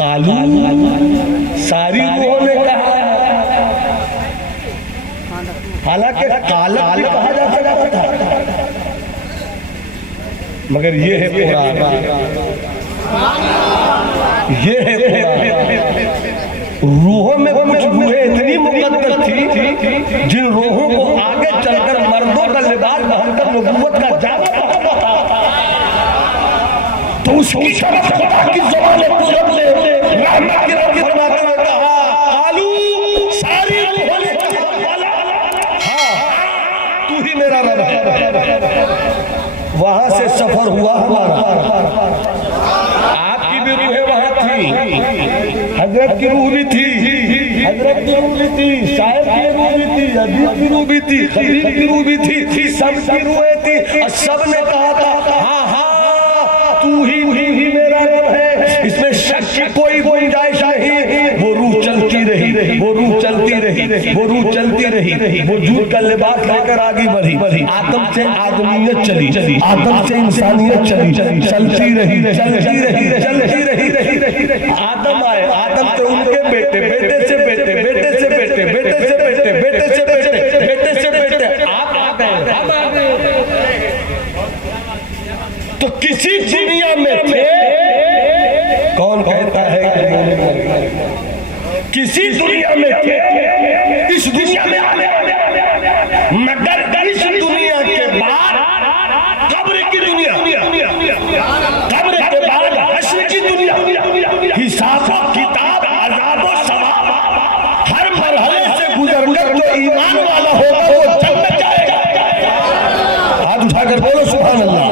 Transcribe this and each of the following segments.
कालू सारी रूहों ने कहा, हालांकि काला भी कहा जा सकता था, मगर ये है कुरान, ये है रूहों में कुछ रूहें इतनी मुकद्दस थी जिन रूहों को आगे चलकर मर्दों का लिबास पहनकर नबूवत का दावा था, तो उसकी शर्फ खुदा की ज़बान कुदरत ने रहमत की रब फरमाते हुए कहा कालू सारी रूहों ने कहा हाँ तू ही मेरा रब है। वहां से सफर हुआ हमारा, आपकी भी रूहें वहां थी, हजरत की रूह भी थी, हजरत की रूह भी थी, शायर की रूह भी थी, अजीब की रूह भी थी, खलील की रूह भी थी, सब की रूहें थी, और सब ने कहा था हाँ हाँ तू ही मेरा रब है, इसमें शक की कोई गुंजाइश नहीं। वो रूह चलती रही, वो रूह चलती रही, वो रूह चलती रही, वो वजूद का लिबास लेकर आगे बढ़ी, आदम से आदमियत चली, आदम से इंसानियत चली, चलती रही, चलती रही, चलती रही, आदम आए, आदम से उनके बेटे, बेटे से बेटे, बेटे से बेटे, बेटे से बेटे, बेटे से बेटे, बेटे से बेटे, आप आ गए। तो किसी दुनिया में थे, कौन कहता है कि किसी दुनिया में थे, इस दुनिया में आने वाले, मगर इस दुनिया के बाद कब्र की दुनिया, कब्र के बाद हश्र की दुनिया, हिसाब किताब अज़ाब व सवाब, हर मरहले से गुजरकर जो ईमान वाला होगा वो जन्नत जाएगा। हाथ उठाकर बोलो सुभान अल्लाह।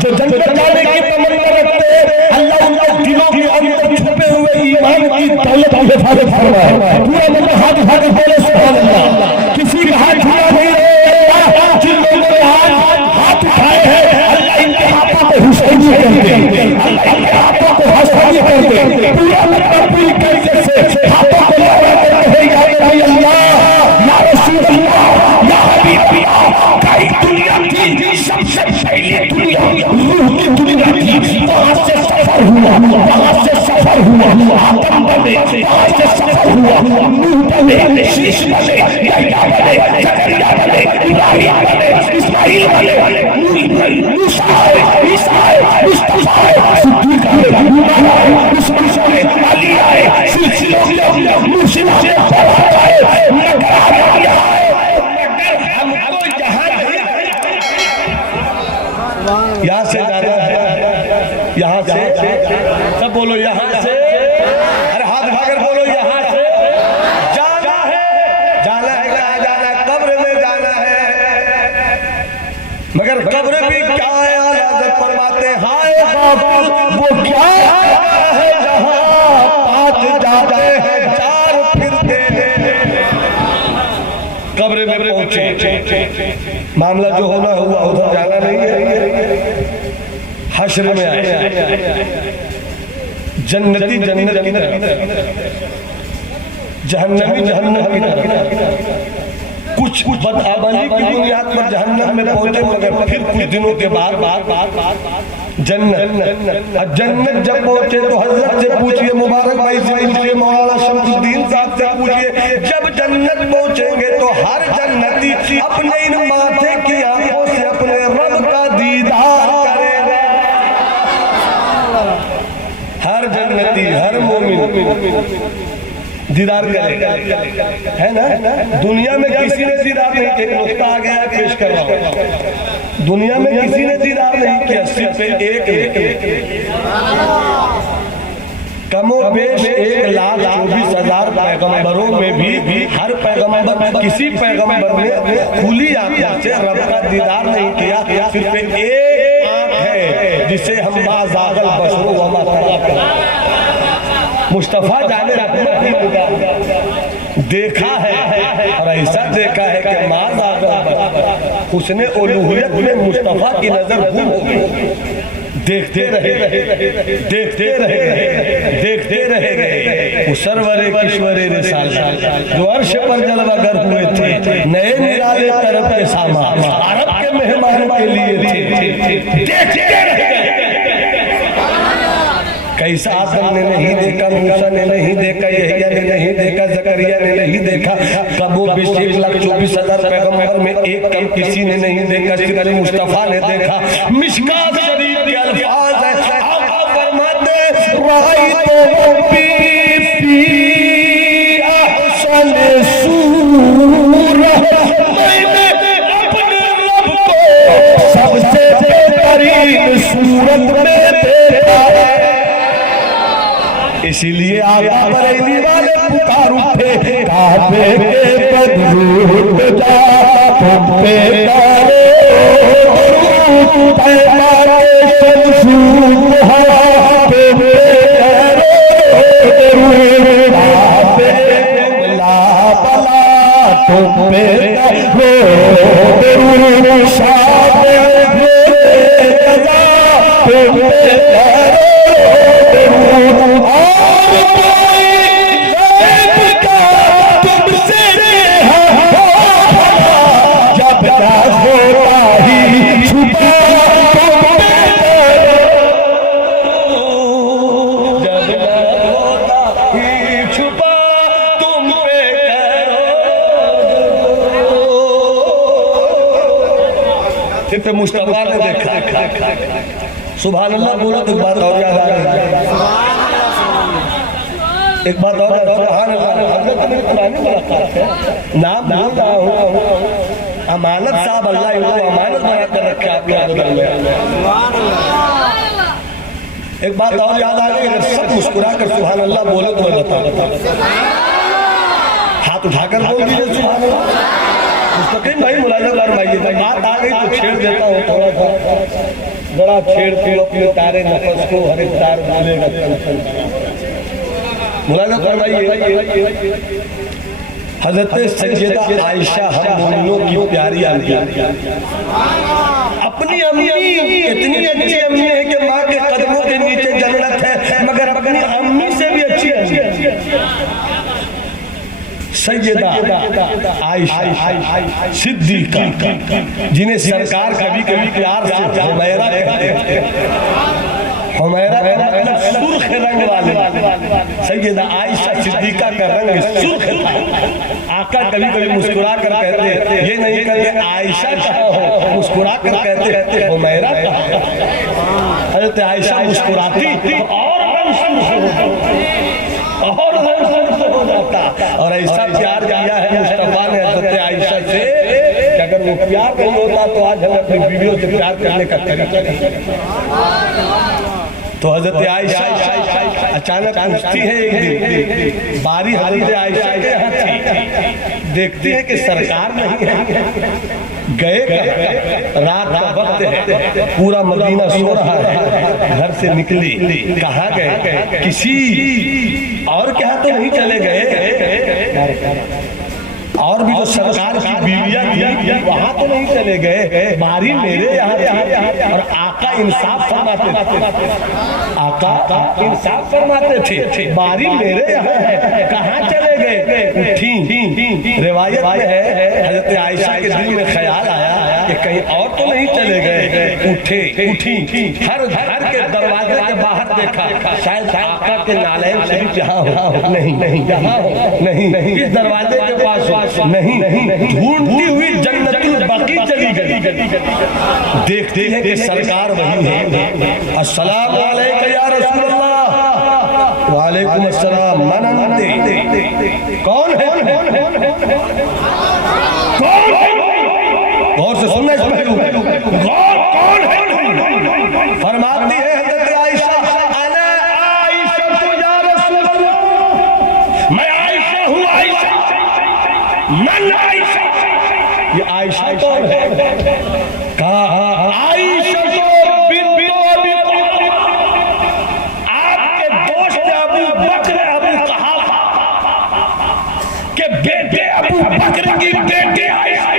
जो जन्नत जाने की तमन्ना रखते हैं, अल्लाह उनके दिलों के अंदर छुपे हुए ईमान की दौलत की हिफाजत फरमाए। पूरा मतलब हाथ उठाकर बोलो सुभान अल्लाह। किसी का हाथ उठा नहीं रहे, जिन लोगों ने हाथ उठाए हैं अल्लाह इनके हाथों को हुसैनी करते, अल्लाह इनके हाथों को हसनी करते, पूरा मतलब पूरी कैफियत से हाथों को लगा करते हैं या अल्लाह या रसूल अल्लाह या हबीब अल्लाह। कई दुनिया थी, सबसे पहले दुनिया रूह की दुनिया थी, वहां से सफर हुआ, वहां से सफर हुआ, आदम बने, वहां से सफर हुआ, नूह बने, शीश बने, यहया बने, जकरिया बने, इब्राहिम बने, इस्माइल बने, मूसा आए, ईसा आए, मुस्तफा आए, सिद्दीक आए, उमर आए, उस्मान आए, अली आए, सिलसिले मुर्शिद आए, मगर यहाँ से जाना है, यहाँ से सब बोलो यहाँ से, अरे हाथ उठाकर बोलो यहाँ से जाना है, जाना है, कहाँ जाना है? कब्र में जाना है, मगर कब्र भी क्या है? हज़रत फरमाते हाय वो क्या है जहाँ पाँच जाते हैं चार फिरते हैं। कब्र में पहुंचे, मामला जो होना हुआ उधर जाना नहीं है, हश्र में आए, जन्नती जन्नत की तरफ, जहन्नमी जहन्नम की तरफ। कुछ बदआमली की बुनियाद पर जहन्नम में पहुंचे, मगर फिर कुछ दिनों के बाद जन्नत। जन्नत जब पहुंचे तो हजरत से पूछिए, मुबारक भाई से पूछिए, मौलाना शमसुद्दीन साहब से पूछिए, जब जन्नत पहुंचेंगे तो हर जन्नती अपने इन माथे की आंखों से अपने रब का दीदार करेगा। हर जन्नती, हर मोमिन दीदार करेगा, है ना? दुनिया में किसी ने दीदार नहीं किया, नुक्ता आ गया पेश कर रहा हूं, दुनिया में किसी ने दीदार नहीं किया, सिर्फ एक कमो बेश 1,24,000 पैगंबरों में भी हर पैगंबर, किसी पैगंबर ने खुली आंखों से रब का दीदार नहीं किया। सिर्फ एक आंख है जिसे हम माज़ागल बसरो व मा तग़ा, मुस्तफा जाने रहमत की निगाह देखा है, और ऐसा देखा है कि माज़ागल उसने उलूहियत में मुस्तफा की नजर गुम हो गई। देखते रहे, देखते रहे, देखते रहे गए। सरवरे किश्वरे रिसालत जो अर्श पर जलवागर हुए थे, नए निराले तरफ के सामान अरब के मेहमानों के लिए थे, देखते रहे गए। कैसा आदम ने नहीं देखा, मूसा ने नहीं देखा, यहया ने नहीं देखा, जकरिया ने नहीं देखा, कब वो 1,24,000 पैगंबर में एक कम किसी ने नहीं देखा, सिर्फ अली मुस्तफा ने देखा। मिशकात शरीफ के अल्फाज है, आका फरमाते राइतो फी अहसन सूरत, मैंने अपने रब को सबसे बेहतरीन सूरत में देखा। इसीलिए आका बरेली वाले पुकार उठे, काबे के बदरूद जा तुम पे डाले पैमाने शमशूद हवा पे काबे ला बला तुम पे रो शाबे कजा तुम पे मुस्तफा ने देखा। सुभान अल्लाह बोलो तो एक बात और याद आ रही है, एक बात और सुभान अल्लाह। हजरत मेरी पुरानी मुलाकात है, नाम भूल रहा हूँ, अमानत साहब, अल्लाह इनको अमानत बना कर रखे आप लोगों के में। एक बात और याद आ गई, अगर सब मुस्कुरा कर सुभान अल्लाह बोलो तो मैं बताऊँ, हाथ उठाकर बोल दीजिए सुभान अल्लाह। मुस्तकीम भाई मुलाजा फरमाइए, बात आ गई तो छेड़ देता हूँ थोड़ा सा, बड़ा छेड़ के अपने तारे नफस को हर एक तार बोलेगा। मुलाजा फरमाइए, हजरत सैयदा आयशा हम मोमिनों की प्यारी अम्मी, अपनी अम्मी इतनी अच्छी अम्मी है कि माँ के कदमों के नीचे जन्नत है, मगर अपनी अम्मी से भी अच्छी है सैयदा आयशा सिद्दीका, जिन्हें सरकार कभी कभी प्यार से हुमैरा कहते थे। हुमैरा का मतलब सुर्ख रंग वाले, सैयदा आयशा सिद्दीका का रंग सुर्ख था। आका कभी कभी मुस्कुरा कर कहते, ये नहीं कहते आयशा कहाँ हो, मुस्कुरा कर कहते हुमैरा कहाँ है। हजरत आयशा मुस्कुराती तो और रंग सुर्ख हो जाता, और ऐसा प्यार किया है मुस्तफा ने हजरत आयशा से कि अगर वो प्यार नहीं होता तो आज हमें अपनी बीवियों से प्यार करने का तरीका नहीं। तो हजरत आयशा अचानक पूछती है, एक दिन बारी हजरत आयशा के यहाँ थी, देखती है कि सरकार नहीं है, गए रात का वक्त है, पूरा मदीना सो रहा है, घर से निकली, कहाँ गए, किसी और क्या तो नहीं चले गए, और भी जो सरकार की बीवियां थी वहां तो नहीं चले गए, बारी मेरे यहाँ थी। और आका इंसाफ फरमाते थे, आका इंसाफ फरमाते थे, बारी मेरे यहाँ है, कहाँ चले गए। उठी, रिवायत में है हजरत आयशा के दिल में ख्याल आया कि कहीं और तो नहीं चले गए। उठी, हर घर के दरवाजे के बाहर देखा, शायद आका के नालैन शरीफ जहाँ हो, नहीं जहाँ हो, नहीं इस दरवाजे के पास नहीं, ढूंढती हुई जन्नतुल बकी चली गई। देखते हैं कि सरकार वही है। अस्सलामु अलैका या रसूलल्लाह। वालेकुम अस्सलाम। मन अंते, कौन है? गौर से सुनना इस पहलू, कौन है? फरमाती है हजरत आयशा, अना आयशा तो या रसूलल्लाह, मैं आयशा हूँ, आयशा मन आयशा। ये आयशा कौन है? कहा आयशा तो आपके दोस्त अबू बकर, अबू कहाफा के बेटे अबू बकर की बेटे आयशा।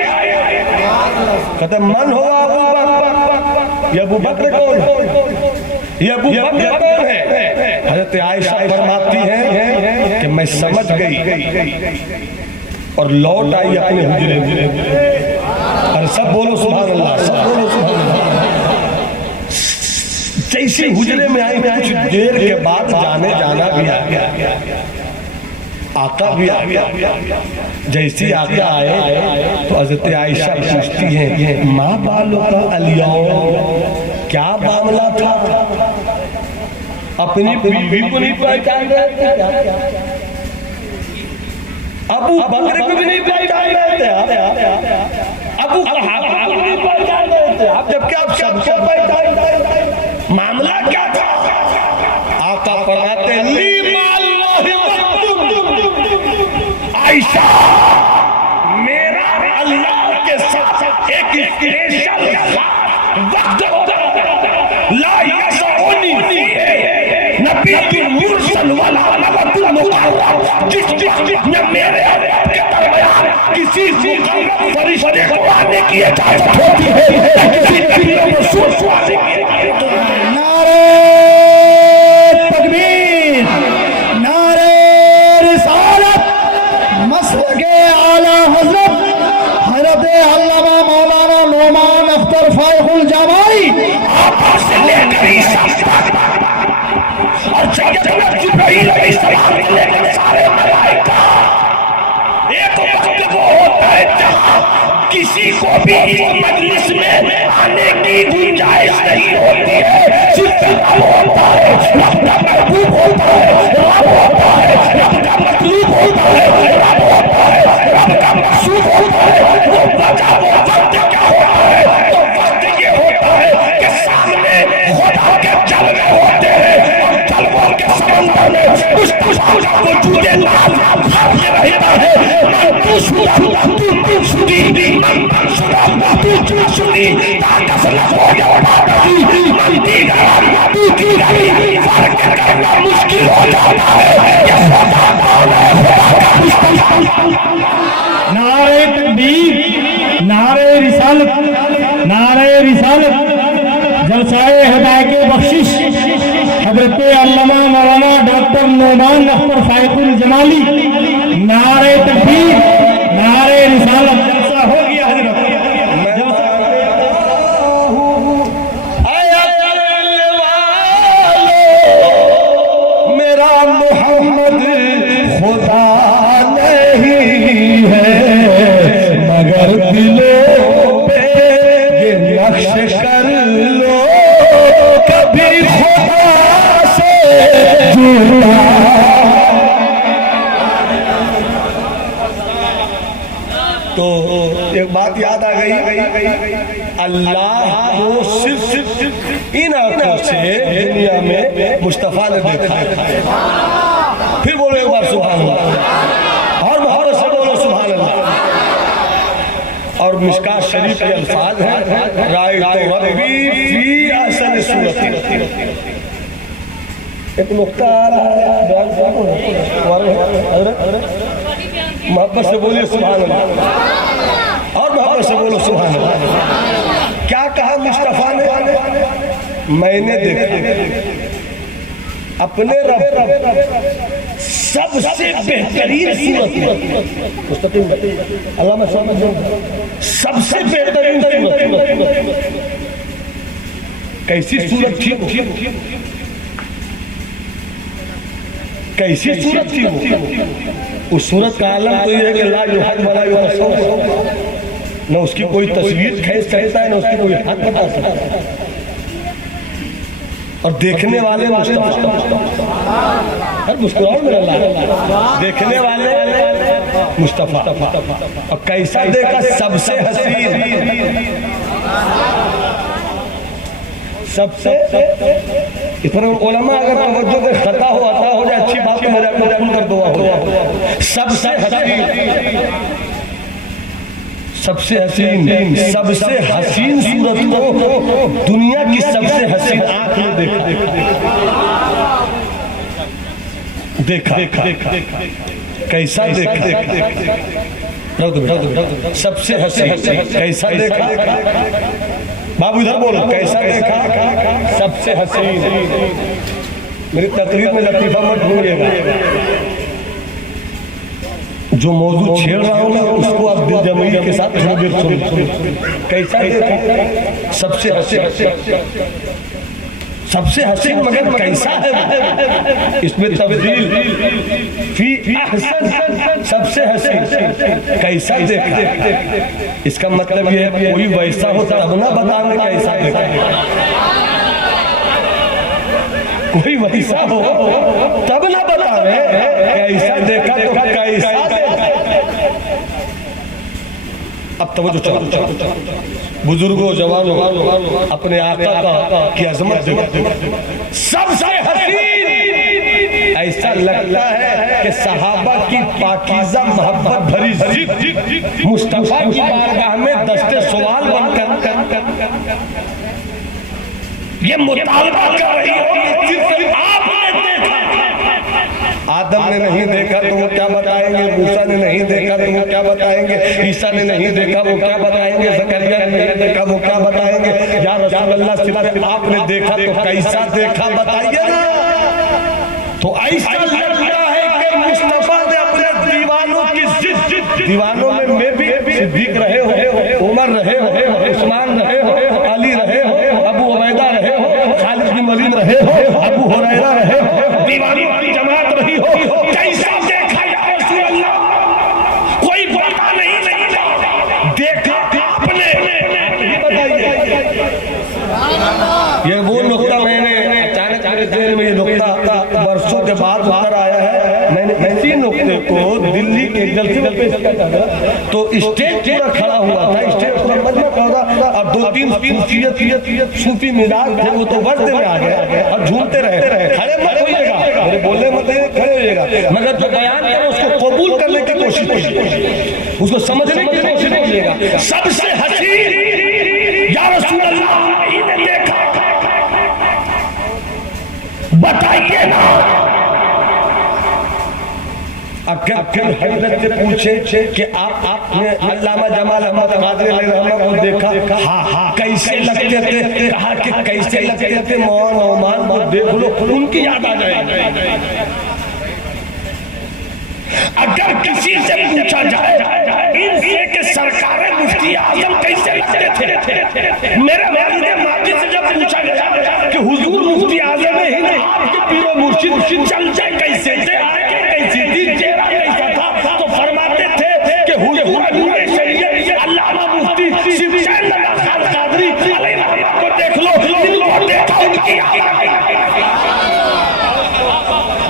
कहते मन होगा अबू बकर, ये अबू बकर कौन है? ये अबू बकर कौन है? हजरत आयशा फरमाती है कि मैं समझ गई और लौट आई अपने हुजरे में। और सब बोलो सुभान अल्लाह, सब बोलो सुभान अल्लाह। जैसे हुजरे में आई कुछ देर के बाद जाने जाना भी आ गया, आका भी आ गया। जैसी आका आए तो हज़रत आयशा पूछती हैं, माँ बालों का अलियौम, क्या मामला था? अपनी बीवी को नहीं पहचान रहे थे, अबू बकर को भी नहीं पहचान रहे थे, अबू कहाबा को नहीं पहचान रहे थे, आप जबकि आप सबको पहचान रहे थे, मामला क्या था? आका फरमाते हैं, आयशा, मेरा अल्लाह के साथ एक स्पेशल वक्त होता है, ला यसऊनी नबी मुरसल वाला नबी मुकर्रम, जिस में मेरे के दरमियान किसी मुकर्रम फरिश्ते को आने की इजाजत होती है, किसी नबी को रसूल आने की इजाजत होती है। नारे तकबीर, नारे रिसालत, मसलके आला हज़रत हज़रत अल्लामा मौलाना नोमान अख्तर फायकुल जमाई आप से लेकर ईसा और जिब्राइल अलैहिस्सलाम से लेकर सारे मलाइका, एक वक्त वो होता है जहाँ किसी को भी इस मजलिस में आने की गुंजाइश नहीं होती है, सिर्फ रब होता है, रब का महबूब होता है, रब होता है, रब का मतलूब होता है, रब होता है, रब का मकसूद होता है। वो वजह वो वक्त क्या होता है? तो वक्त ये होता है कि सामने खुदा के जलवे होते हैं और जलवों के समंदर में मुस्तफा का वजूद लाल भाग रहता है। मन तू शुदा तू शुदी, मन शुदा तू शुदी, ताकत न हो जाती, मन दी गया तू की गई, फर्क करना मुश्किल हो जाता है। ये खुदा कौन है? खुदा का मुस्तफा। नारे तकबीर, नारे रिसालत, नारे रिसालत, जलसाए हिदायत बख्शिश हजरत अल्लामा मौलाना डॉक्टर नोमान अख्तर फायकुल जमाली, नारे तकबीर, नारे रिसालत। जलसा हो गया हजरत, मेरा मोहम्मद खुदा नहीं है, मगर दिलों पे ये नक्श कर लो, कभी खुदा से जुड़ा। तो एक बात याद आ गई, अल्लाह को सिर्फ इन आंखों से दुनिया में मुस्तफा ने देखा। फिर बोलो एक बार सुभान अल्लाह, और मोहब्बत से बोलो सुभान अल्लाह। और मिशकात शरीफ के अल्फाज हैं, रायतु रब्बी फी अहसन सूरत। एक नुक्ता आ रहा है, बयान मोहब्बत से बोलिए सुभान अल्लाह, और मोहब्बत से बोलो सुभान अल्लाह। क्या कहा मुस्तफा ने? मैंने देखा अपने रब सबसे बेहतरीन सूरत, मुस्तकीम अल्लाह सबसे बेहतरीन सूरत। कैसी सूरत थी? कैसी सूरत थी वो? उस सूरत का आलम तो ये है कि ला युहद वला युतसव्वर, न उसकी कोई तस्वीर खींच सकता है, न उसकी कोई हाथ बता सकता है। और देखने वाले मुस्कुराओ मेरा अल्लाह, देखने वाले मुस्तफा। अब कैसा देखा? सबसे हसीन, सबसे इतना उलमा अगर तवज्जो के खता हो जाए अच्छी बात तो मेरा कबूल कर दो। सबसे हसीन, सबसे हसीन, सबसे हसीन सूरत को दुनिया की सबसे हसीन आंख ने देखा। कैसा देखा? सबसे हसीन कैसा देखा? बाबू इधर बोलो, कैसा देखा? सबसे हसीन। मेरी तकरीर में लतीफा मत भूलिएगा, जो मौजूद छेड़ रहा हूँ ना उसको आप दिल जमीन के साथ सुन। कैसा देखा? सबसे हसीन, सबसे हसीन, मगर कैसा है? इसमें तब्दील फी अहसन, सबसे हसीन, कैसा देखा। इसका मतलब ये है कोई वैसा हो तब ना बताने कैसा देखा, कोई वैसा हो तब ना बतावे कैसा देखा तो कैसा देखा। अब तवज्जो चलो, बुजुर्गों जवानों अपने आका का की अजमत देखो। सबसे हसीन ऐसा लगता है कि सहाबा की पाकीज़ा मोहब्बत भरी जिद मुस्तफा की बारगाह में दस्ते सवाल बनकर ये मुतालबा कर रही हो कि सिर्फ आपने देखा। आदम ने नहीं देखा तो वो क्या बताएंगे, मूसा ने नहीं देखा तो वो क्या बताएंगे, ईसा ने नहीं देखा वो क्या बताएंगे, ज़करिया ने नहीं देखा वो क्या बताएंगे। या रसूल अल्लाह सिर्फ आपने देखा तो कैसा देखा बताइए ना। तो ऐसा लगता है कि मुस्तफा ने अपने दीवानों की जिद, दीवानों में मैं भी सिद्दीक रहे हो, उमर रहे हो, उस्मान रहे हो, अली रहे हो, अबू उबैदा रहे हो, खालिद बिन वलीद रहे हो, अबू हुरैरा रहे हो, दीवानों की जमात रही हो। कैसा देखा या रसूल अल्लाह, कोई बता नहीं देखा आपने, बताइए। ये वो नुक्ता मैंने अचानक मेरे जेल में ये नुक्ता वर्षों के बाद उतर आया है। मैंने इसी नुक्ते को दिल्ली के जलसे में पेश किया था तो स्टेज पूरा खड़ा हुआ था, स्टेज पूरा मजमा खड़ा था और दो तीन सूफी मिजाज थे वो तो वर्दे में आ गए और झूमते रहे। खड़े मत होइएगा, मेरे बोलने मत खड़े होइएगा, मगर जो बयान करें उसको कबूल करने की कोशिश कीजिए, उसको समझने की कोशिश कीजिएगा। सबसे हसीन या रसूल अल्लाह ने देखा, बताइए ना। अगर हजरत से पूछे कि आपने अल्लामा जमाल अहमद कादरी रहमतुल्लाह को देखा, हाँ कैसे लगते थे, कहा कि कैसे लगते थे मौलाना नौमान को देख लो उनकी याद आ जाएगी। अगर किसी से पूछा जाए इनसे कि सरकार मुफ्ती आजम कैसे लगते थे, मेरे वालिद माजी से जब पूछा गया कि हुजूर मुफ्ती आजम है ही नहीं आपके पीरो मुर्शिद चलते कैसे थे, आके कैसी थी, चेहरा कैसा था, तो फरमाते थे कि हुजूर नूरे शरीयत अल्लामा मुफ्ती सिद्दीक़ खान कादरी अलैहिर्रहमत को देख लो, जिनको देखा उनकी याद आ गई।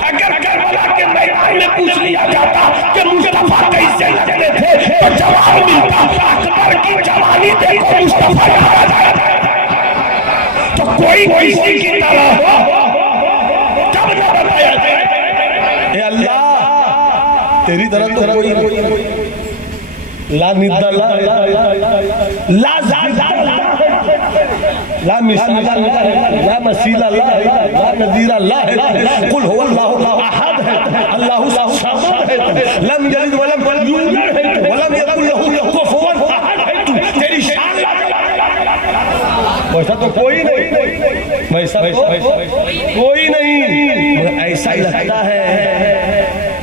अगर करबला के मैदान में पूछ लिया जाता कि मुस्तफा कैसे लगते थे तो जवाब मिलता अकबर की जवानी देखो मुस्तफा याद आ जाता। तो कोई किसी की तरह हो तब न बताया जाए। ए अल्लाह तेरी तरह तो कोई ला निद्दा ला ला मिसाला ला मसीला ला नज़ीरा ला है, कुल हुवल्लाहु अहद है, अल्लाहु समद है, लम यलिद वलम यूलद है, वलम यकुल लहू कुफुवन अहद है। तू तेरी शान वैसा तो कोई नहीं, वैसा तो कोई नहीं। ऐसा लगता है,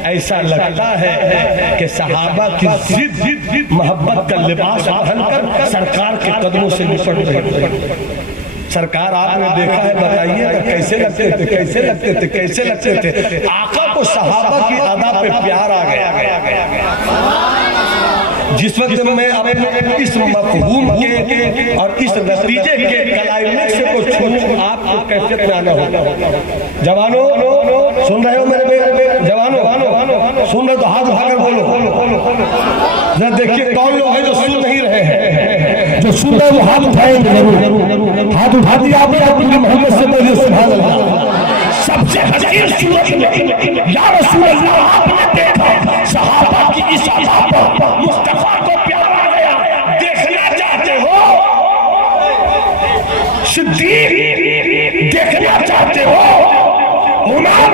ऐसा लगता है कि सहाबा की जिद मोहब्बत का लिबास पहनकर सरकार के कदमों से लिपट रहे। सरकार आपने देखा है, बताइए कैसे लगते थे, कैसे लगते थे, कैसे लगते थे। आका को सहाबा की अदा पे प्यार आ गया। जिस वक्त मैं अपने इस मफहूम के और इस नतीजे के क्लाइमेक्स को छोड़ूं, आपको कैसे आना होगा। जवानों सुन रहे हो मेरे जवानों, सुन रहे तो हाथ उठाकर बोलो। जरा देखिए कौन लोग हैं जो सुन नहीं रहे हैं, जो सुन रहे वो हाथ उठाएंगे जरूर। हाथ उठा दिया आपने, मोहम्मद से बोलिए सुभान अल्लाह। सबसे हसीन सूरत में या रसूल अल्लाह आपने देखा सहाबा की इस अदा पर मुस्तफा को प्यार आ गया। देखना चाहते हो सिद्दीक, देखना चाहते हो उमर,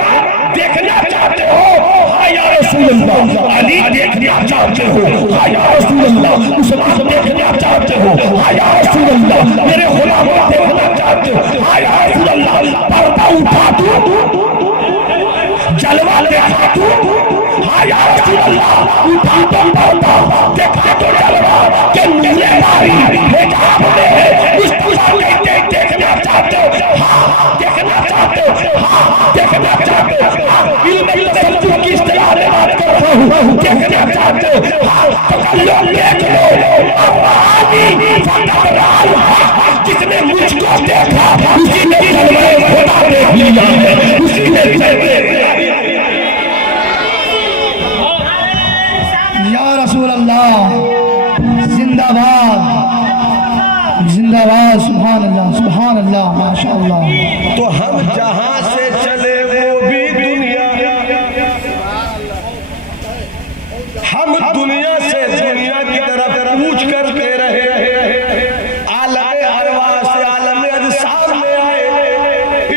देखना चाहते हो हाँ या रसूल अल्लाह, अली देखना चाहते हो हाँ या रसूल अल्लाह, उस्मान देखना चाहते हो हाँ या रसूल अल्लाह, मेरे गुलाम देखना चाहते हो हाँ या रसूल अल्लाह। पर्दा उठा दूं, जलवा देखा दूं हाँ या रसूल अल्लाह, उठा दो पर्दा देखा दो जलवा के नूरे मारी हिजाब में मुस्तफा देखना चाहते हो हाँ देखना चाहते हो हाँ देखना चाहते हो इल्म तसल्लुक की इस्तिलाह में बात कर रहा हूँ। देखना चाहते हो हाल पकड़ लो, देख लो। जिसने मुझको देखा उसी ने जलवाए खुदा देख लिया है, उसी ने या रसूल अल्लाह जिंदाबाद जिंदाबाद। सुभान अल्लाह माशाअल्लाह। तो हम जहां से चले वो भी दुनिया, हम दुनिया से दुनिया की तरफ कूच करते रहे, आलम अरवाह से आलम अजसाम में आए,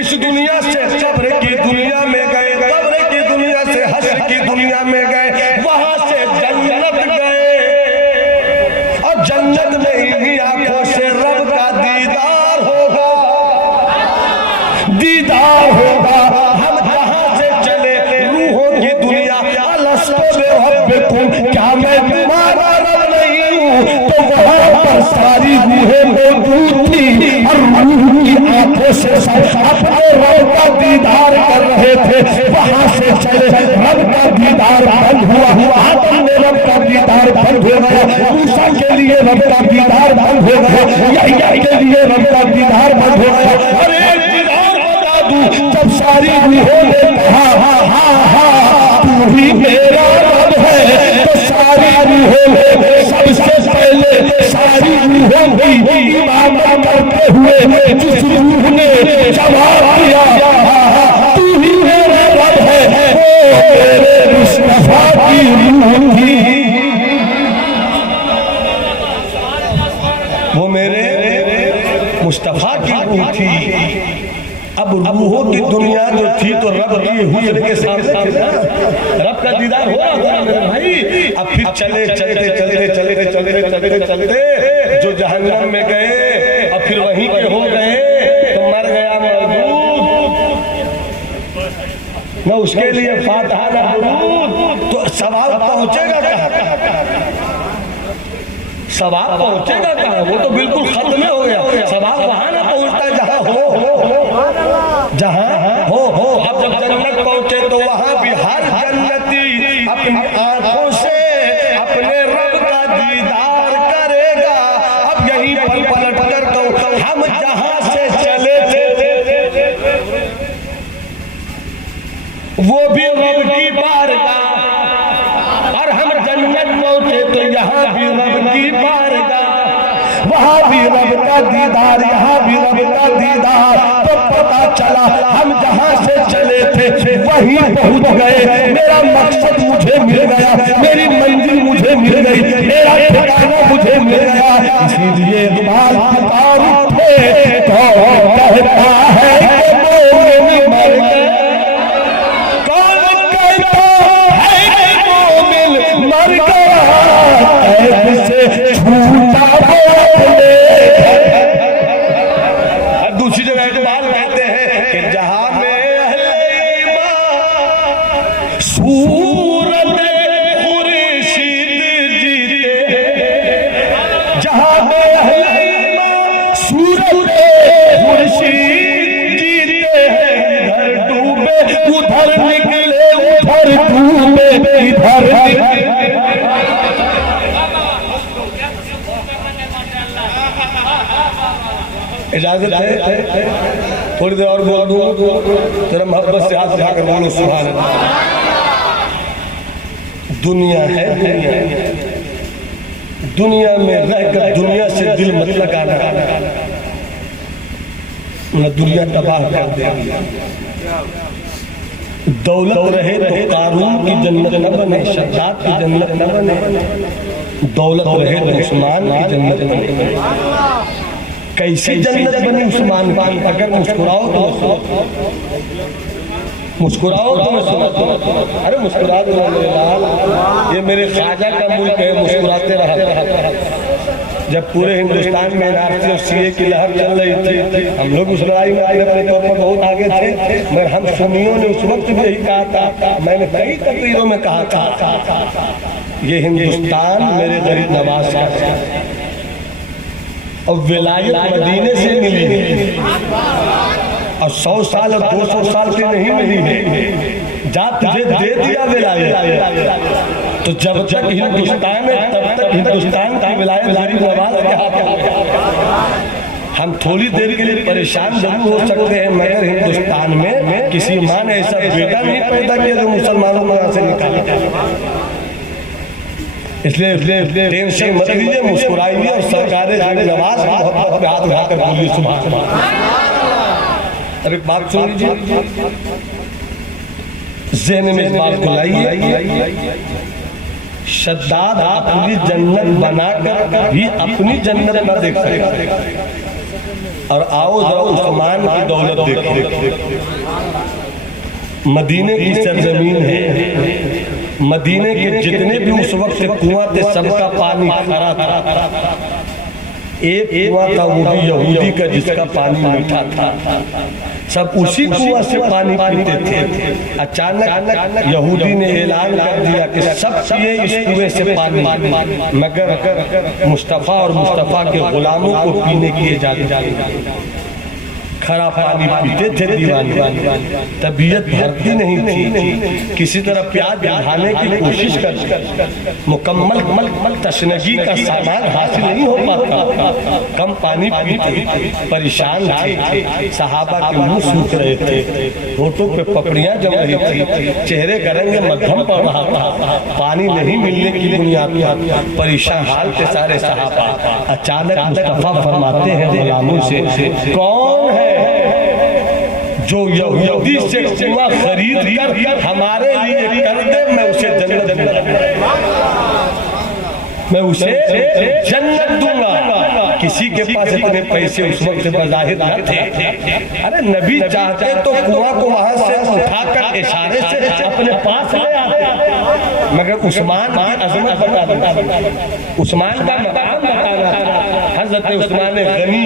इस दुनिया से कब्र की दुनिया में गए, कब्र की दुनिया से हश्र की दुनिया में गए, वहां से जन्नत गए, और जन्नत में इन्हीं आंखों से रब का दीदार होगा, दीदार होगा। हम जहां से चले रूहों की दुनिया, अलस्तु बिरब्बिकुम, क्या मैं तुम्हारा रब नहीं हूँ? तो वहां पर सारी रूहें मौजूद थी और रूह की आंखों से अपने रब का दीदार कर रहे थे। वहां से चले, रब का दीदार बंद हुआ, आदम ने रब का दीदार बंद हो गया, मूसा के लिए रब का दीदार बंद हो गया, यहया के लिए रब का दीदार बंद हो गया। अरे दीदार बता दूं, जब सारी रूहों ने कहा तू ही मेरा रब है, तो सारी रूहों ने सबसे पहले सारी रूहों की इबादत करते हुए जिस रूह ने जवाब दिया तू ही मेरा रब है, वो मेरे मुस्तफा की रूह थी, वो मेरे मुस्तफा की रूह थी। अब रूहों की दुनिया जो थी तो रब की हुई के सामने थी ना, रब का दीदार हो रहा था मेरे भाई। अब फिर चले चलते चलते चलते चलते चलते चलते जो जहन्नम में गए और फिर वहीं के हो गए, तो मर गया मौजूद न उसके लिए फातिहा न दुरूद, तो सवाल पहुंचेगा कहाँ? सवाल पहुंचेगा कहाँ? वो तो बिल्कुल खत्म हो गया। सवाल वहां ना पहुंचता जहां जहां हो। अब जब जन्नत पहुंचे तो वहां भी हर जन्नती अपनी आंखों से अपने रब का दीदार करेगा। अब यहीं पर पलट कर तो हम जहां से चले थे वो भी रब की बारगाह, और हम जन्नत पहुंचे तो यहाँ भी रब की बारगाह, वहां भी रब का दीदार, यहाँ भी रब का दीदार। तो पता चला हम जहां से चले थे वहीं पहुंच गए, मेरा मकसद मुझे मिल गया, मेरी मंजिल मुझे मिल गई, मेरा ठिकाना मुझे मिल गया। इसीलिए इकबाल पुकार उठे तो कहता है कि मोमिन मर गए, कौन कहता है कि मोमिन मर गया, ऐब से छूटा दूसरी जगह इकबाल कहते हैं कि जहां में अहले ईमान सूरत खुर्शीद जीते, जहां में अहले ईमान सूरत खुर्शीद जीते हैं, इधर डूबे उधर निकले, उधर डूबे इधर निकले। इजाजत है थोड़ी देर और बोल दूं, तेरा मोहब्बत से हाथ उठाकर बोलो सुभान अल्लाह। दुनिया है दुनिया में रहकर दुनिया से दिल मत लगाना, न दुनिया तबाह कर देगी। दौलत रहे तो कारून की जन्नत न बने, शद्दाद की जन्नत न बने, दौलत रहे तो उस्मान की जन्नत न बने। कैसी जन्नत बनी उस्मान की? अगर मुस्कुराओ तो मुस्कुराओ तो मैं सुना, अरे मुस्कुरा दो मेरे लाल, ये मेरे ख्वाजा का मुल्क है, मुस्कुराते रहा। जब पूरे हिंदुस्तान में एनआरसी और सीए की लहर चल रही थी, हम लोग उस लड़ाई में अपने तौर पर बहुत आगे थे, मगर हम सुन्नियों ने उस वक्त भी यही कहा था, मैंने कई तकरीरों में कहा था, ये हिंदुस्तान मेरे गरीब नवाज का और विलायत मदीने से मिली है, और 100 साल और 200 साल की नहीं मिली है। जा तुझे दे दिया विलायत, तो जब तक हिंदुस्तान है तब तक हिंदुस्तान की विलायत गरीब नवाज के हाथ में। हम थोड़ी देर के लिए परेशान जरूर हो सकते हैं, मगर हिंदुस्तान में किसी माँ ने ऐसा बेटा नहीं पैदा किया जो मुसलमानों को यहाँ से निकाला। इसलिए टेंशन मत लीजिए, मुस्कुराइए और सरकारें नवाज पे हाथ उठाकर बोलिए सुबह सुबह। अब एक बात सुन लीजिए, ज़हन में इस बात को लाइए, शद्दाद अपनी जन्नत बनाकर भी अपनी जन्नत न देख सके, और आओ जरा उस्मान की दौलत देखिए। मदीने की सरजमीन है, मदीने के जितने भी उस वक्त कुआं थे सबका पानी खरा था। एक कुआं था वो भी यहूदी का जिसका पानी मीठा था, सब उसी कुआं से पानी पीते थे। अचानक यहूदी ने ऐलान कर दिया कि सब पिए इस कुएं से पानी, मगर मुस्तफ़ा और मुस्तफ़ा के गुलामों को पीने की इजाजत। खरा पानी पीते थे दीवाने, तबीयत भरती नहीं थी, किसी तरह प्यास बुझाने की कोशिश कर मुकम्मल तशनगी का सामान हासिल नहीं हो पाता, कम पानी पीते, परेशान थे। सहाबा के मुंह सूख रहे थे, होठों पे पपड़ियां जम रही थी, चेहरे का रंग मध्यम पड़ रहा था, पानी नहीं मिलने की बुनियाद पर परेशान हाल थे सारे सहाबा। अचानक मुस्तफ़ा फरमाते हैं गुलामों से, कौन है जो यहूदी से कुआं खरीद कर हमारे लिए कर दे, मैं उसे जन्नत दूंगा, मैं उसे जन्नत दूंगा। किसी के पास इतने पैसे उस वक्त बज़ाहिर न थे, अरे नबी चाहते तो कुआं को वहां से उठाकर इशारे से अपने पास ले आते, मगर उस्मान की अजमत बता देता, उस्मान का मकाम बताना था। हजरत उस्मान गनी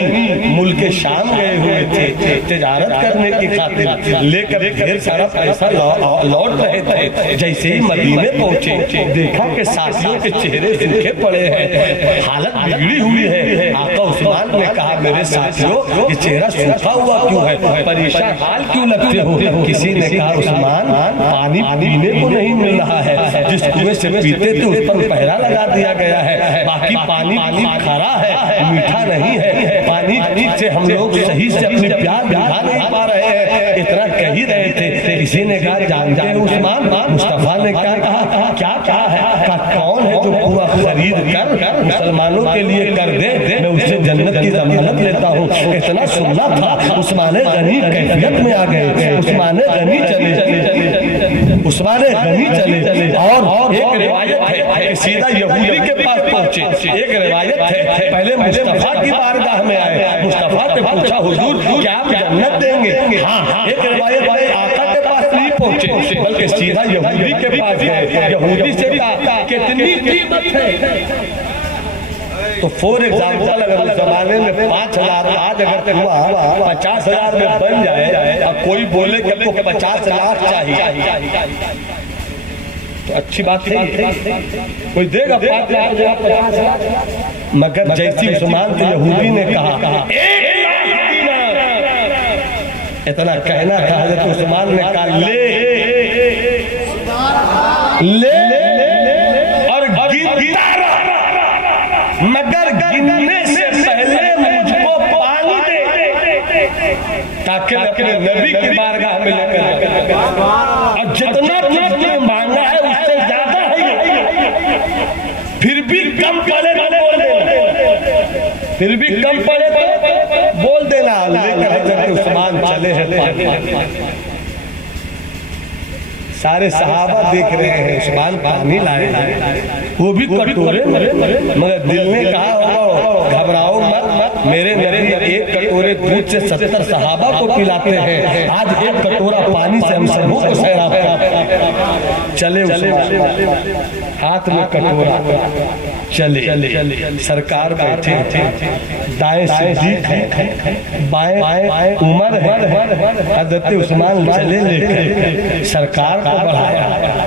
मुल्क शाम गए हुए थे तिजारत करने की खातिर, लेकर ढेर सारा पैसा लौट रहे थे। जैसे ही मदीने पहुंचे देखा कि साथियों के चेहरे सूखे पड़े हैं, हालत बिगड़ी हुई है। आका उस्मान ने कहा, मेरे साथियों ये चेहरा सूखा हुआ क्यों है, परेशान हाल क्यों लगते हो? किसी ने कहा, उस्मान पानी पीने को नहीं मिल रहा है, जिस कुएं से पीते थे उस पर पहरा लगा दिया गया है, बाकी पानी खरा है, मीठा नहीं है, पानी से हम लोग सही से अपनी प्यार बुझा नहीं पा रहे हैं। इतना कह ही रहे थे, किसी ने कहा, जानते हैं उस्मान? मुस्तफ़ा ने क्या कहा? क्या कहा है? कौन है जो कुआं खरीद कर मुसलमानों के लिए कर दे, मैं उससे जन्नत की जमानत लेता हूँ। इतना सुनना था, उस्मान गनी कैफियत में आ गए, उस्मान गनी चले, उस्मान गनी चले। और एक रिवायत है सीधा यहूदी के पास पहुंचे, एक रिवायत है पहले मुस्तफ़ा की बारगाह में आए, मुस्तफ़ा से पूछा, हुजूर क्या आप जन्नत देंगे? हाँ। एक रिवायत है आका के पास नहीं पहुंचे, बल्कि सीधा यहूदी के पास गए, यहूदी से कहा कितनी कीमत है? तो फॉर एग्जाम्पल अगर उस जमाने में 5,000 आज अगर हुआ 50,000 में बन जाए और कोई बोले कि आपको 50 लाख चाहिए, तो अच्छी बात है, कोई देगा 5 लाख, 50 लाख। मगर जैसी उस्मान थे, यहूदी ने कहा 1 लाख दीनार। इतना कहना था, हज़रत उस्मान ने कहा ले और गिनता रहा, मगर गिनने से पहले मुझको पानी दे, ताकि अपने नबी की बारगाह में लेकर, और जितना तुमने मांगा है उससे ज्यादा है, फिर भी कम पड़े तो बोल देना, फिर भी कम पड़े तो बोल देना। लेकर हज़रत उस्मान चले हैं, सारे सहाबा देख रहे हैं, उस्मान पानी लाए, वो भी कटोरे, मगर दिल में कहा, घबराओ मत, मेरे नबी एक कटोरे दूध से 70 सहाबा को पिलाते हैं, आज एक कटोरा पानी से हम सबों को सैराब करते। चले हाथ में कटोरा, चले सरकार बैठे थे, दाएं सिद्दीक है, बाएं उमर है, हज़रत उस्मान चले लेकर सरकार को बढ़ाया,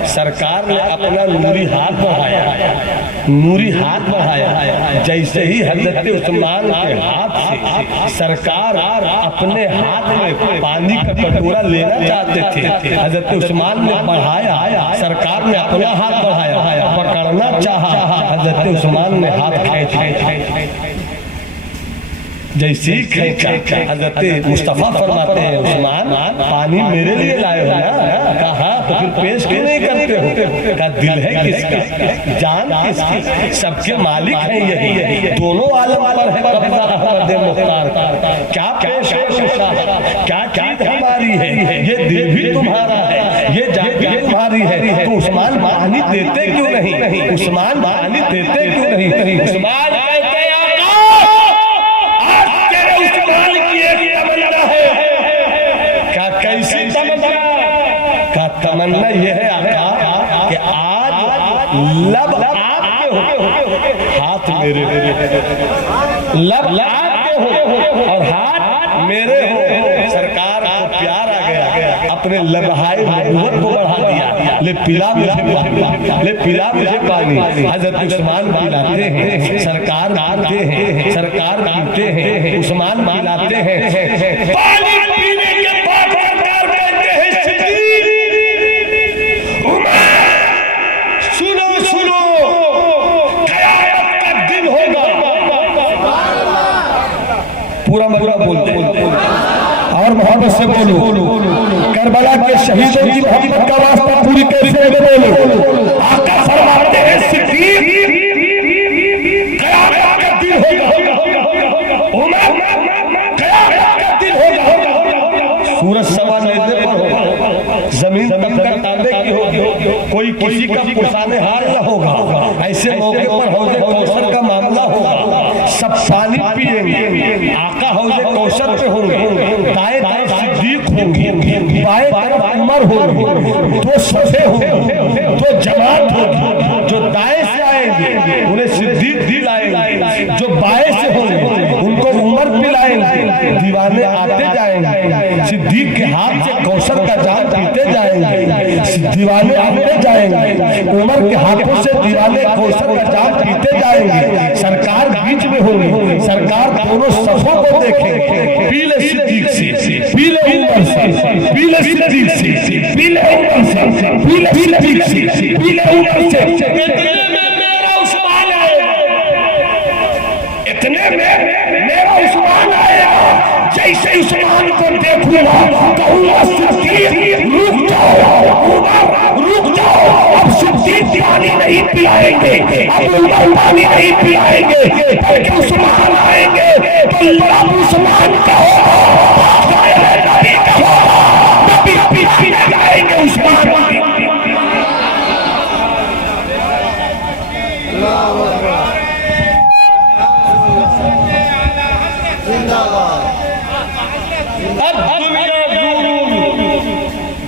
सरकार ने अपना नूरी हाथ बढ़ाया, नूरी हाथ बढ़ाया। जैसे ही हजरत उस्मान के हाथ से सरकार अपने हाथ में पानी का कटोरा लेना चाहते थे, हजरत उस्मान ने बढ़ाया, सरकार ने अपना हाथ बढ़ाया, पकड़ना चाहा, हजरत उस्मान ने हाथ खींचा। जैसे खींचा, हजरत मुस्तफा फरमाते हैं उस्मान पानी मेरे लिए लाए हो ना? कहा तो फिर पेश क्यों नहीं करते हो? कहा दिल है किसका, जान किसकी, सबके मालिक हैं यही, दोनों आलम पर है कब्जा अहमद मुख्तार का। क्या पेश है, क्या चीज हमारी है, ये दिल भी तुम्हारा है, ये जान भी तुम्हारी है, तो उस्मान पानी देते क्यों नहीं? उस्मान पानी देते क्यों नहीं? उस्मान तमन्ना यह है आका कि आज लब आपके हो, हाथ मेरे हो, लब आपके हो और हाथ मेरे हो। सरकार को प्यार आ गया, अपने लबहाए नबूवत को बढ़ा दिया। ले पिला मुझे पानी। हजरत उस्मान पिलाते हैं, सरकार पीते हैं, सरकार पीते हैं, उस्मान पिलाते हैं। पानी पीने के बाद सरकार कहते हैं सुनो, क़यामत का दिन होगा। पूरा बोलते और मोहब्बत से बोलो, करबला के शहीदों की मोहब्बत का वास्ता पूरी कैसे बोलो। आका फरमाते हैं सिद्दीक क़यामत का दिन होगा, उमर क़यामत का दिन होगा। सूरज सवा लेने पर होगा, जमीन तमकर तांबे की होगी, कोई किसी का पुरसाने हार न होगा। ऐसे मौके पर हौजे कौसर का मामला होगा, सब पानी पिएंगे, आका हौजे कौसर पे होंगे, दाएं तरफ सिद्दीक होंगे, बाएं तरफ उमर होंगे, दो सफे होंगे, दो जमात होगी। जो दाएं से आएंगे उन्हें सिद्दीक दिलाएंगे, जो बाएं से होंगे उनको उमर पिलाएंगे। दीवाने आते जाएंगे, सिद्दीक के हाथ से कौसर का जाम पीते जाएंगे, दीवाने आते जाएंगे, उमर के हाथों से दीवाने कौसर का जाम पीते जाएंगे। सरकार बीच में होंगे, सरकार दोनों सफों को देखेंगे, पीले सिद्दीक से, पीले उमर से, पीले सिद्दीक से, पीले उमर से, पीले सिद्दीक से, पीले उमर से। इतने में मेरा उस्मान आया, इतने में मेरा उस्मान आया। जैसे उस्मान को देखूंगा कहूंगा सिद्दीक रुक जाओ, रुक जाओ, अब सिद्दीक पानी नहीं पिलाएंगे, अब उमर पानी नहीं पिलाएंगे, बल्कि उस्मान आएंगे तो लब उस्मान का होगा, नबी का होगा, नबी पिलाने जाएंगे उस्मान।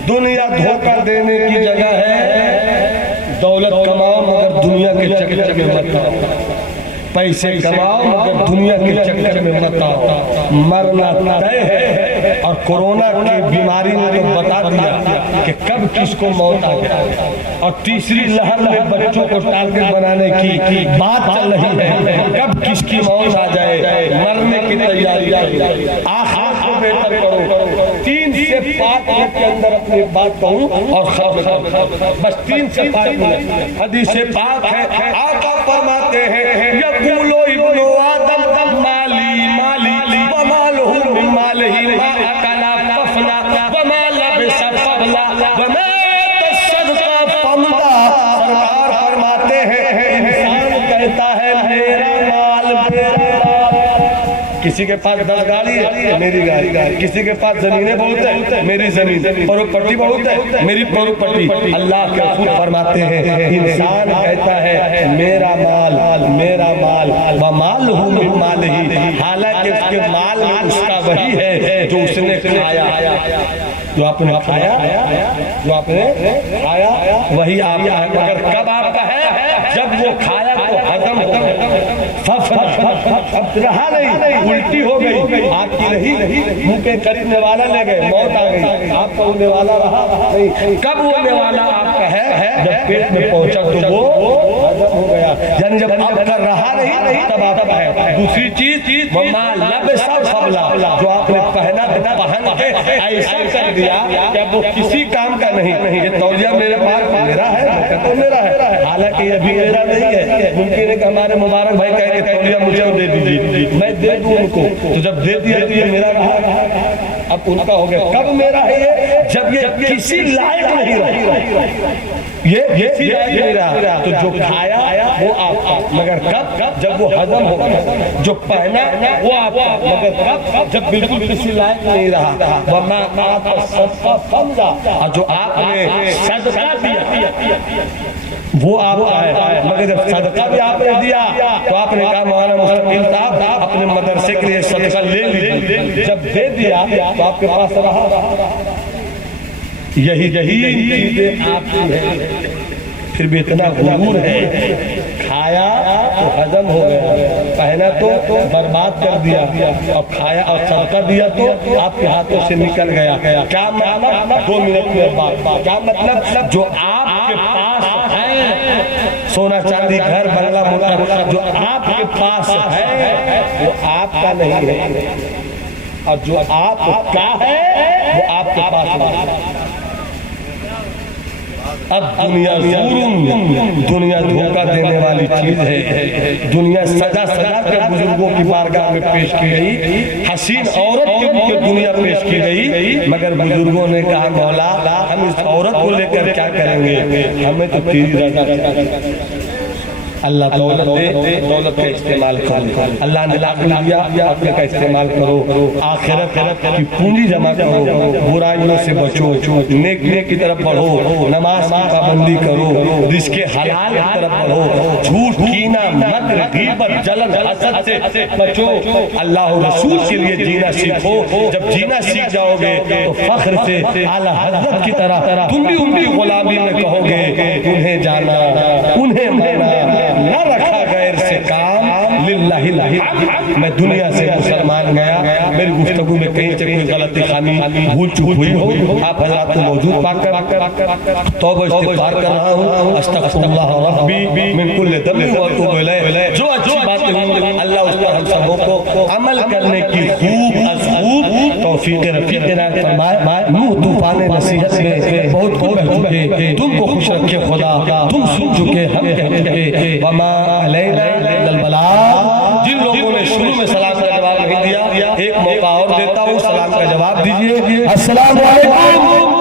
दुनिया धोखा देने की जगह है। दौलत कमाओ मगर दुनिया के चक्कर में मत आओ, पैसे कमाओ मगर दुनिया के चक्कर में मत आओ। मरना तय है। और कोरोना की बीमारी ने तो बता दिया कि कब किसको मौत आ गया। और तीसरी लहर में बच्चों को टारगेट बनाने की बात चल रही है, कब किसकी मौत आ जाए, मरने की तैयारी। आखिर को बेहतर करो। 3 से 5 मिनट के अंदर अपनी बात कहूँ और खत्म, बस 3 से 5 मिनट। हदीस पाक है, आका फरमाते हैं यक़ूलु इब्नु आदम माली माली व मालुहु मिन मालिही मा अकला फफना व मा लबिसा फबला व मा तसद्दक़ा फमदा। सरकार फरमाते हैं इंसान कहता है मेरा माल मेरा। किसी के पास 10 गाड़ी है, मेरी गाड़ी। किसी के पास जमीनें बहुत है, मेरी जमीन। प्रॉपर्टी बहुत है, मेरी प्रॉपर्टी। अल्लाह के रसूल फरमाते हैं इंसान कहता है मेरा माल मेरा माल व मालुहु मिन मालिही, हालांकि उसके माल में उसका वही है जो उसने खाया, जो आपने खाया, जो आपने खाया वही आपका है। मगर कब आपका है? जब वो खाया तो हजम रहा नहीं, उल्टी हो गई, आपकी रही, मुंह के करीब वाला ले गए, मौत आ गई, आपका होने वाला रहा नहीं। कब होने वाला आपका है जब पेट में पहुंचा तो वो हजम हो गया। यानी जब आप कर रहा नहीं तब आप है। दूसरी चीज जो आपने पहना पहन के ऐसा कर दिया कि अब वो किसी काम का नहीं। ये तौलिया मेरे पास मेरा है तो मेरा है, हालांकि ये भी मेरा नहीं है। मुमकिन है कि हमारे मुबारक भाई कहे कि तौलिया मुझे दे दीजिए, मैं दे दूं उनको। तो जब दे दिया तो ये मेरा रहा, अब उनका हो गया। कब मेरा है ये? जब ये किसी लायक नहीं रहा, ये किसी लायक नहीं रहा। तो जो खाया वो आपका, मगर कब? जब वो हजम हो गया। जो पहना वो आपका, मगर कब? जब बिल्कुल किसी लायक नहीं रहा। वरना सबका फंदा, और जो आपने सदका दिया वो आपका है। मगर जब सदका भी आपने दिया तो आपने कहा मौलाना मुस्तकीम साहब अपने मदरसे के लिए सदका ले लीजिए। जब दे दिया तो आपके पास रहा। यही चीजें आपकी है। फिर भी इतना गुरूर है, खाया तो हजम हो गया, पहना तो बर्बाद कर दिया, और खाया और सदका दिया तो आपके हाथों से निकल गया। क्या मतलब? 2 मिनट में बात। क्या मतलब? जो आपके पास है, सोना चांदी घर बंगला मुल्क, जो आपके पास है वो आपका नहीं है, और जो आपका है वो आपके पास नहीं। अब दुनिया धोखा देने वाली चीज है। दुनिया सजा के बुजुर्गों की बारगाह में पेश की गई, हसीन औरत के दुनिया पेश की गई, मगर बुजुर्गों ने कहा मौला हम इस औरत को लेकर क्या करेंगे, हमें तो तेरी रजा। अल्लाह दौलत दे, दौलत का इस्तेमाल करो। अल्लाह ने लाख दिया, अपने का इस्तेमाल करो। आखिरत की पूंजी जमा करो, बुराइयों से बचो, नेक की तरफ बढ़ो, नमाज की पाबंदी करो, रिज़्क़े हलाल की तरफ बढ़ो, झूठ कीना मक्र गीबत जलन हसद से बचो। अल्लाह और रसूल के लिए जीना सीखो। जब जीना सीख जाओगे तो फख्र से आला हज़रत की तरह तुम भी उनकी गुलामी में कहोगे उन्हें जाना उन्हें माना, न रखा गैर से काम, लिल्लाहि लाहि। मैं दुनिया से मुसलमान गया, मेरी गुफ्तगू में कहीं से कोई गलती खामी भूल चूक हुई हो, आप हज़रात को मौजूद पाकर तौबा इस्तिग़फ़ार कर रहा हूँ। अस्तग़फ़िरुल्लाह रब्बी मिन कुल्लि ज़ंबिन व अतूबु इलैह। जो अच्छी बातें हुई अल्लाह उस पर हम सबों को अमल करने की खूब तौफीक रफ़ीक इनायत फरमाए। मुँह तूफान नसीहत में बहुत को बह चुके, तुमको खुश रखे खुदा, तुम सुन चुके हम कह चुके। वमा अलैना इल्लल बलाग। जिन लोगों ने शुरू में सलाम का जवाब नहीं दिया, एक मौका और देता हूँ, सलाम का जवाब दीजिए। अस्सलामु अलैकुम।